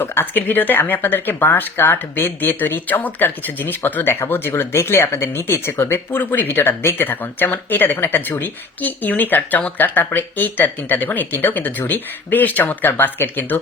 দর্শক, আজকের ভিডিওতে আমি আপনাদেরকে বাঁশ, কাঠ, বেত দিয়ে তৈরি চমৎকার কিছু জিনিসপত্র দেখাবো, যেগুলো দেখলে আপনাদের নিতে ইচ্ছে করবে। পুরোপুরি ভিডিওটা দেখতে থাকুন। যেমন এটা দেখুন, একটা ঝুড়ি, কি ইউনিক আর চমৎকার। তারপরে এইটা তিনটা দেখুন, এই তিনটাও কিন্তু ঝুড়ি, বেশ চমৎকার বাস্কেট। কিন্তু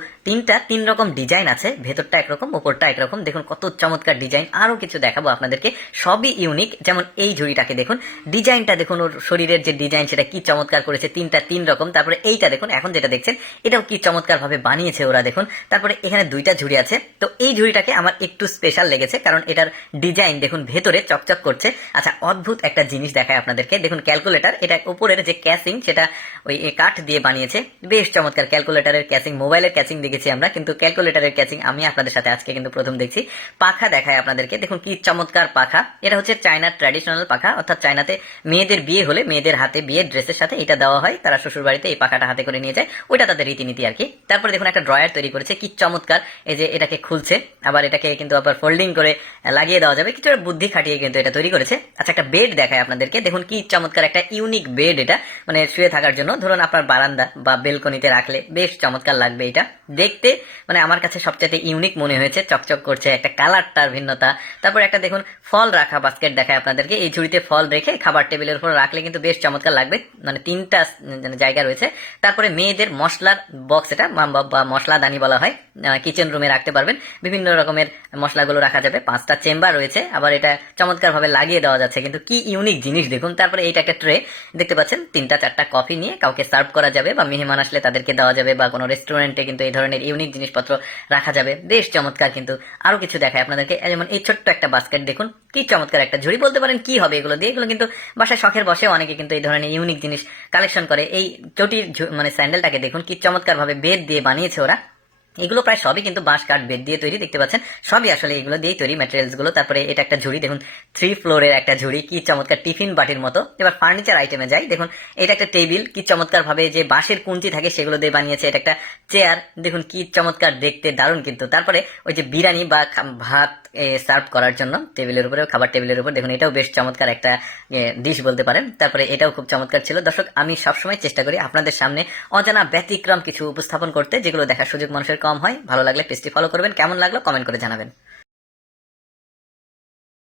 তিন রকম ডিজাইন আছে, ভেতরটা একরকম, উপরটা একরকম। দেখুন কত চমৎকার ডিজাইন। আরো কিছু দেখাবো আপনাদেরকে, সবই ইউনিক। যেমন এই ঝুড়িটাকে দেখুন, ডিজাইনটা দেখুন, ওর শরীরের যে ডিজাইন সেটা কি চমৎকার করেছে, তিন রকম। তারপরে এইটা দেখুন, এখন যেটা দেখছেন এটাও কি চমৎকার ভাবে বানিয়েছে ওরা, দেখুন। তারপরে এখানে দুইটা ঝুড়ি আছে। তো এই ঝুড়িটাকে আমার একটু স্পেশাল লেগেছে, কারণ এটার ডিজাইন দেখুন ভেতরে চকচক করছে। আচ্ছা, অদ্ভুত একটা জিনিস দেখায় আপনাদেরকে। দেখুন ক্যালকুলেটর, এটা উপরের যে ক্যাসিং সেটা ওই কাঠ দিয়ে বানিয়েছে, বেশ চমৎকার। ক্যালকুলেটরের ক্যাসিং, মোবাইলের ক্যাসিং দেখেছি আমরা, কিন্তু ক্যালকুলেটরের ক্যাসিং আমি আপনাদের সাথে আজকে কিন্তু প্রথম দেখছি। পাখা দেখায় আপনাদেরকে, দেখুন কি চমৎকার পাখা। এটা হচ্ছে চায়নার ট্র্যাডিশনাল পাখা, অর্থাৎ চায়নাতে মেয়েদের বিয়ে হলে মেয়েদের হাতে বিয়ের ড্রেসের সাথে এটা দেওয়া হয়, তারা শ্বশুর বাড়িতে এই পাখাটা হাতে করে নিয়ে যায়, ওইটা তাদের রীতিনীতি আর কি। তারপরে দেখুন একটা ড্রয়ার তৈরি করেছে, কি চমৎকার। এই যে এটাকে খুলছে, আবার এটাকে কিন্তু আবার ফোল্ডিং করে লাগিয়ে দেওয়া যাবে, কিছু বুদ্ধি খাটিয়ে কিন্তু এটা তৈরি করেছে। আচ্ছা, একটা বেড দেখায় আপনাদেরকে, দেখুন কি চমৎকার একটা ইউনিক বেড। এটা মানে শুয়ে থাকার জন্য, ধরুন আপনার বারান্দা বা বেলকনিতে রাখলে বেশ চমৎকার লাগবে এটা দেখতে। মানে আমার কাছে সবচেয়ে ইউনিক মনে হয়েছে, চকচক করছে, একটা কালারটার ভিন্নতা। তারপর একটা দেখুন ফল রাখা বাস্কেট দেখায় আপনাদেরকে, এই ঝুড়িতে ফল রেখে খাবার টেবিলের উপর রাখলে কিন্তু বেশ চমৎকার লাগবে। মানে তিনটা জায়গা রয়েছে। তারপরে মেয়েদের মশলার বক্স, এটা বা মশলা দানি বলা হয়, কিচেন রুমে রাখতে পারবেন, বিভিন্ন রকমের মশলাগুলো রাখা যাবে। 5টা চেম্বার রয়েছে, আবার এটা চমৎকার ভাবে লাগিয়ে দেওয়া যাচ্ছে, কিন্তু কি ইউনিক জিনিস দেখুন। তারপরে এইটা একটা ট্রে দেখতে পাচ্ছেন, 3-4টা কফি নিয়ে কাউকে সার্ভ করা যাবে, বা মেহমান আসলে তাদেরকে দেওয়া যাবে, বা কোনো রেস্টুরেন্টে কিন্তু এই ধরনের ইউনিক জিনিসপত্র রাখা যাবে, বেশ চমৎকার। কিন্তু আরো কিছু দেখায় আপনাদেরকে, যেমন এই ছোট্ট একটা বাস্কেট দেখুন, কি চমৎকার একটা ঝুড়ি। বলতে পারেন কি হবে এগুলো দিয়ে, এগুলো কিন্তু বাসায় শখের বসে অনেকে কিন্তু এই ধরনের ইউনিক জিনিস কালেকশন করে। এই চটির মানে স্যান্ডেলটাকে দেখুন কি চমৎকার ভাবে বেত দিয়ে বানিয়েছে ওরা। এগুলো প্রায় সবই কিন্তু বাঁশ, কাঠ, বেত দিয়ে তৈরি, দেখতে পাচ্ছেন সবই আসলে এগুলো দিয়েই তৈরি ম্যাটেরিয়ালস গুলো। তারপরে এটা একটা ঝুড়ি দেখুন, 3 ফ্লোরের একটা ঝুড়ি, কি চমৎকার, টিফিন বাটির মতো। এবার ফার্নিচার আইটেমে যাই, দেখুন এটা একটা টেবিল, কি চমৎকার ভাবে যে বাঁশের কুঞ্চি থাকে সেগুলো দিয়ে বানিয়েছে। এটা একটা চেয়ার, দেখুন কি চমৎকার দেখতে, দারুণ কিন্তু। তারপরে ওই যে বিরিয়ানি বা ভাত সার্ভ করার জন্য টেবিলের উপরে, খাবার টেবিলের উপর, দেখুন এটাও বেশ চমৎকার একটা ডিশ বলতে পারেন। তারপরে এটাও খুব চমৎকার ছিল। দর্শক, আমি সবসময় চেষ্টা করি আপনাদের সামনে অজানা ব্যতিক্রম কিছু উপস্থাপন করতে, যেগুলো দেখার সুযোগ মানুষের কম হয়। ভালো লাগলে পেজটি ফলো করবেন, কেমন লাগলো কমেন্ট করে জানাবেন।